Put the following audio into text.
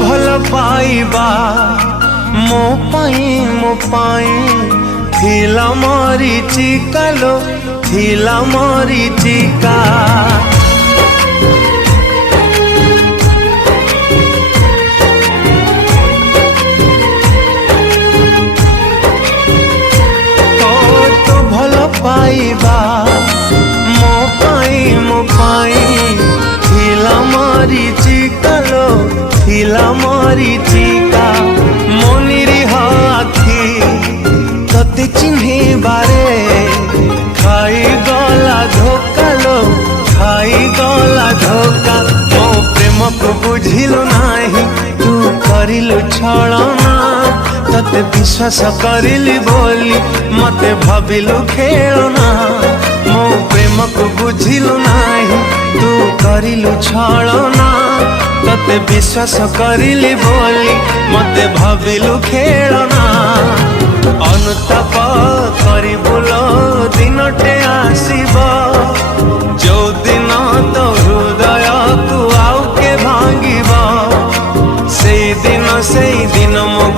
भल पाइबा मो पाई थिला मरीचिका लो थिला मरीचिका। तो भल पाइबा मो पाई थिला मरीचिका लो थिला मरीचिका। मोनिरी हाथी तते चिन्हे बारे खाई गला धोका लो खाई गला धोका। मो प्रेम को बुझिलु नाही तू करिलु छलना तते विश्वास करिली बोली मते भाबिलु खेलना। मो प्रेम को बुझिलु नाही तू करिलु छलना तते विश्वास करिली बोली मते भाबिलु खेलना। अनुताप करिबु